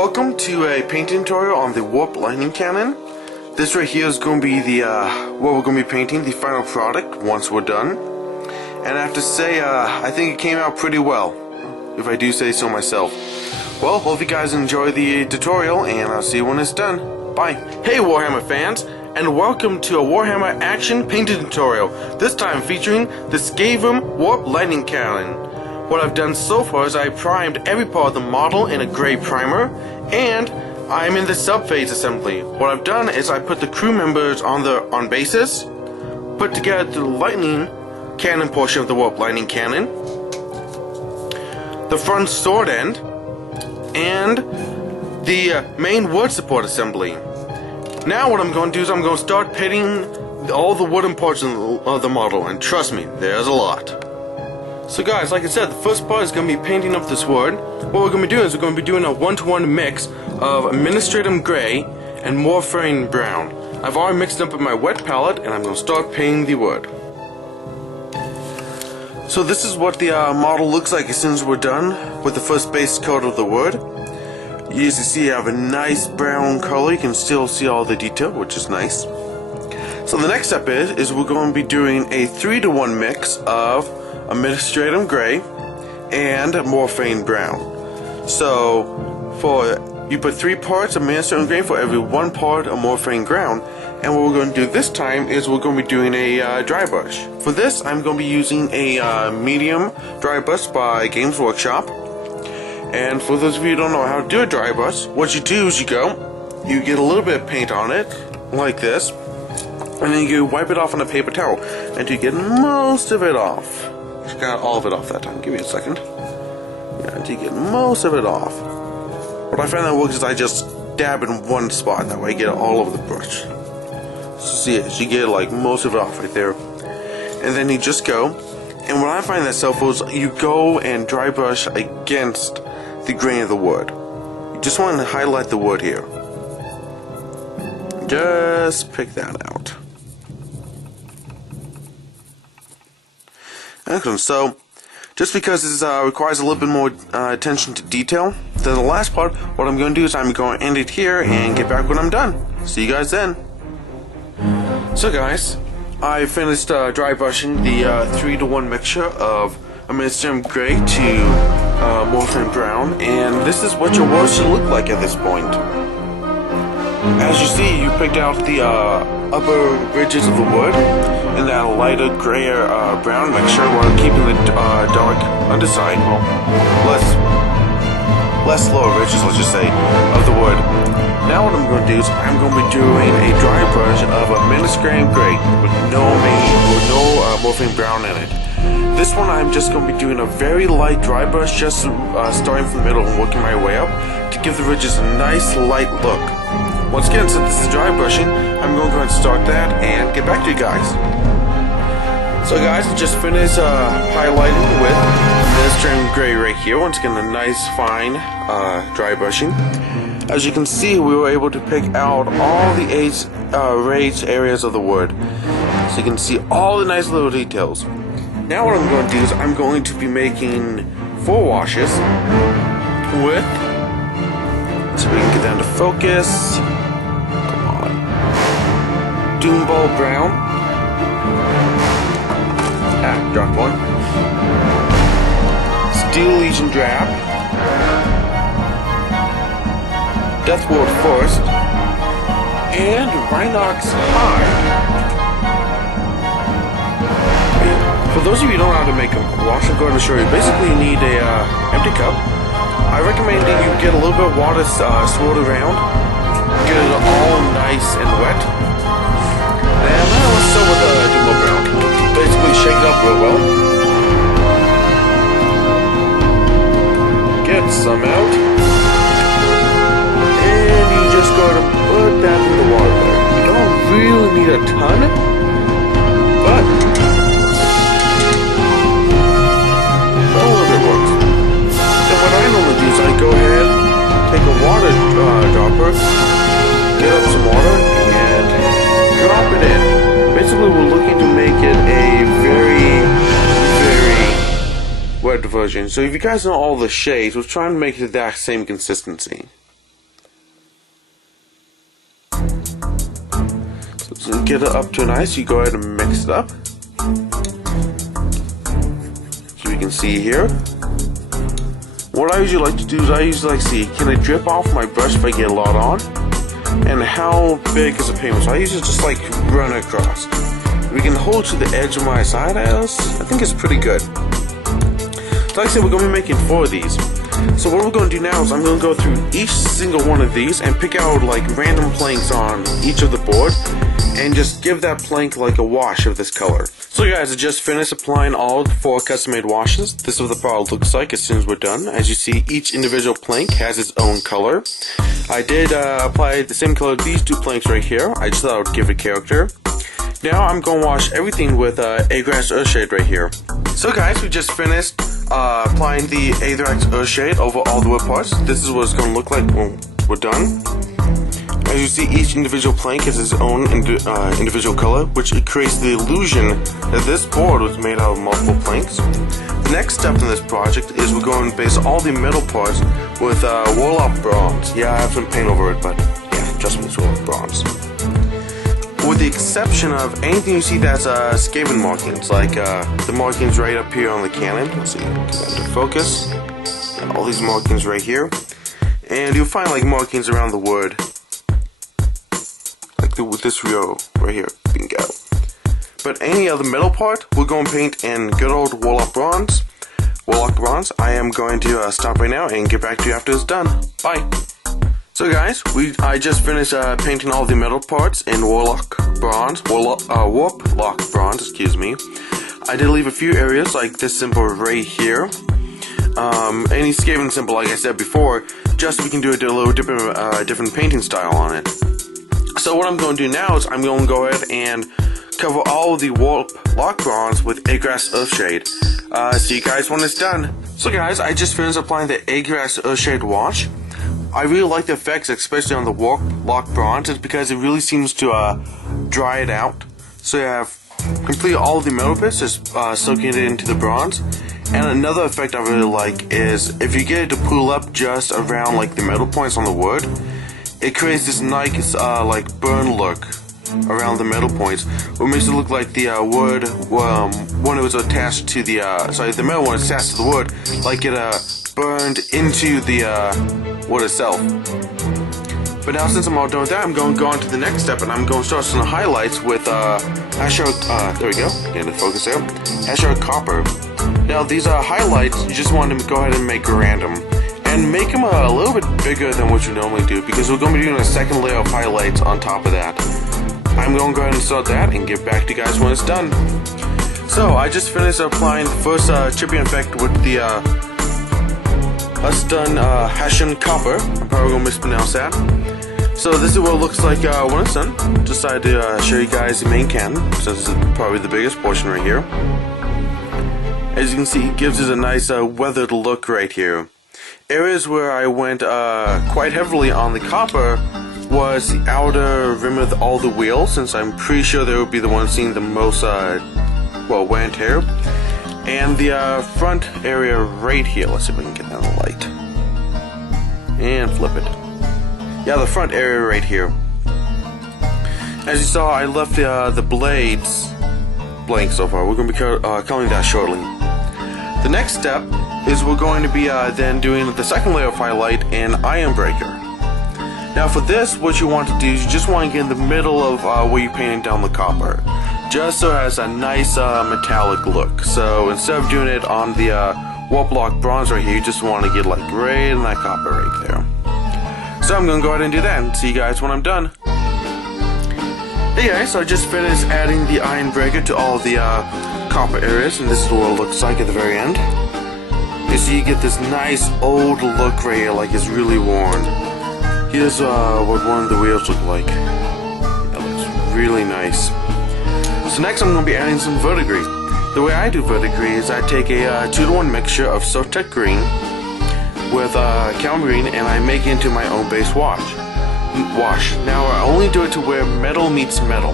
Welcome to a painting tutorial on the Warp Lightning Cannon. This right here is going to be the what we're going to be painting, the final product once we're done. And I have to say, I think it came out pretty well, if I do say so myself. Well, hope you guys enjoy the tutorial, and I'll see you when it's done. Bye. Hey Warhammer fans, and welcome to a Warhammer action painting tutorial, this time featuring the Skaven Warp Lightning Cannon. What I've done so far is I primed every part of the model in a gray primer, and I'm in the subphase assembly. What I've done is I put the crew members on bases, put together the lightning cannon portion of the Warp Lightning Cannon, the front sword end, and the main wood support assembly. Now what I'm going to do is I'm going to start painting all the wooden parts of the model, and trust me, there's a lot. So guys, like I said, the first part is going to be painting up this wood. What we're going to be doing is we're going to be doing a 1-to-1 mix of Administratum Gray and Morphine Brown. I've already mixed up with my wet palette, and I'm going to start painting the wood. So this is what the model looks like as soon as we're done with the first base coat of the wood. You can see I have a nice brown color. You can still see all the detail, which is nice. So the next step is we're going to be doing a 3-to-1 mix of Administratum Gray and Morphine Brown. So you put 3 parts of Administratum Gray for every 1 part of Morphine Brown. And what we're going to do this time is we're going to be doing a dry brush. For this, I'm going to be using a medium dry brush by Games Workshop. And for those of you who don't know how to do a dry brush, what you do is you get a little bit of paint on it, like this, and then you wipe it off on a paper towel until you get most of it off. I got all of it off that time. Give me a second. Yeah, until you get most of it off. What I find that works is I just dab in one spot. That way I get it all over the brush. So see it, you get like most of it off right there. And then you just go. And what I find that's helpful is you go and dry brush against the grain of the wood. You just want to highlight the wood here. Just pick that out. Excellent. So, just because this requires a little bit more attention to detail than the last part, what I'm going to do is I'm going to end it here and get back when I'm done. See you guys then. So guys, I finished dry brushing the 3-to-1 mixture of Administratum Gray to Morphine Brown, and this is what your world should look like at this point. As you see, you picked out the upper ridges of the wood in that lighter grayer brown mixture while keeping the dark underside, well, less lower ridges, let's just say, of the wood. Now what I'm going to do is I'm going to be doing a dry brush of Administratum Gray with no Morphine Brown in it. This one I'm just going to be doing a very light dry brush, just starting from the middle and working my way up to give the ridges a nice light look. Once again, since this is dry brushing, I'm going to go ahead and start that and get back to you guys. So guys, I just finished highlighting with Administratum Gray right here. Once again, a nice fine dry brushing. As you can see, we were able to pick out all the raised areas of the wood. So you can see all the nice little details. Now what I'm going to do is I'm going to be making 4 washes with, so we can get down to focus. Come on. Doomball Brown. Dropped one. Steel Legion Drab. Deathward Forest. And Rhinox Hide. For those of you who don't know how to make a wash, I'm going to show you. Basically, you need a empty cup. I recommend that you get a little bit of water swirled around, get it all nice and wet. And let's start with the Doomball Brown. Basically, shake it up real well. Get some out, and you just go to put that in the water there. You don't really need a ton, but what I normally do is I go ahead, take a water dropper, get up some water, and drop it in. Basically, we're looking to make it a very, very wet version. So if you guys know all the shades, we're trying to make it that same consistency. get it up to nice, you go ahead and mix it up. So you can see here. What I usually like to do is I usually like to see, can I drip off my brush if I get a lot on? And how big is the pigment? So I usually just like run across. We can hold to the edge of my side as I think it's pretty good. So like I said, we're going to be making 4 of these. So what we're going to do now is I'm going to go through each single one of these and pick out like random planks on each of the board and just give that plank like a wash of this color. So guys, I just finished applying all 4 custom-made washes. This is what the product looks like as soon as we're done. As you see, each individual plank has its own color. I did apply the same color to these 2 planks right here. I just thought I would give it character. Now I'm going to wash everything with Agrax Earthshade right here. So guys, we just finished applying the Agrax Earthshade over all the wood parts. This is what it's going to look like when we're done. As you see, each individual plank has its own individual color, which it creates the illusion that this board was made out of multiple planks. The next step in this project is we're going to base all the metal parts with Warlock Bronze. Yeah, I have some paint over it, but yeah, trust me, it's Warlock Bronze. With the exception of anything you see that's skaven markings, like the markings right up here on the cannon. Let's see, get that into focus. Yeah, all these markings right here. And you'll find like markings around the wood. With this row right here, bingo. But any other metal part, we're going to paint in good old Warlock Bronze. I am going to stop right now and get back to you after it's done. Bye. So guys, I just finished painting all the metal parts in Warlock Bronze, Warp-Lock Bronze, excuse me. I did leave a few areas like this symbol right here. Any skaven symbol, like I said before, just so we can do a little different painting style on it. So what I'm going to do now is I'm going to go ahead and cover all of the Warp-Lock Bronze with Agrax Earthshade. See you guys when it's done. So guys, I just finished applying the Agrax Earthshade wash. I really like the effects, especially on the Warp-Lock Bronze. It's because it really seems to dry it out. So you have complete all of the metal bits just soaking it into the bronze. And another effect I really like is if you get it to pull up just around like the metal points on the wood, it creates this nice like burn look around the metal points, what makes it look like the wood when it was attached to the the metal one attached to the wood, like it burned into the wood itself. But now since I'm all done with that, I'm going to go on to the next step, and I'm going to start some highlights with there we go, getting the focus there, Hashar Copper. Now these highlights, you just want to go ahead and make random. And make them a little bit bigger than what you normally do, because we're going to be doing a second layer of highlights on top of that. I'm going to go ahead and start that and get back to you guys when it's done. So I just finished applying the first chipping effect with the Huston Hashar Copper. I'm probably going to mispronounce that. So this is what it looks like when it's done. Decided to show you guys the main cannon, since this is probably the biggest portion right here. As you can see, it gives us a nice weathered look right here. Areas where I went quite heavily on the copper was the outer rim of all the wheels, since I'm pretty sure they would be the ones seeing the most wear and tear. And the front area right here. Let's see if we can get that on the light. And flip it. Yeah, the front area right here. As you saw, I left the blades blank so far. We're going to be coloring that shortly. The next step is we're going to be then doing the second layer of highlight in Iron Breaker. Now for this, what you want to do is you just want to get in the middle of where you're painting down the copper, just so it has a nice metallic look. So instead of doing it on the Warp-Lock Bronze right here, you just want to get like right in that copper right there. So I'm going to go ahead and do that and see you guys when I'm done. Hey guys, so I just finished adding the Iron Breaker to all the copper areas, and this is what it looks like at the very end. You see, you get this nice old look right here, like it's really worn. Here's what one of the wheels look like. That looks really nice. So next I'm going to be adding some verdigris. The way I do verdigris is I take a 2-to-1 mixture of Sotek Green with Calm Green, and I make it into my own base wash. Now I only do it to where metal meets metal.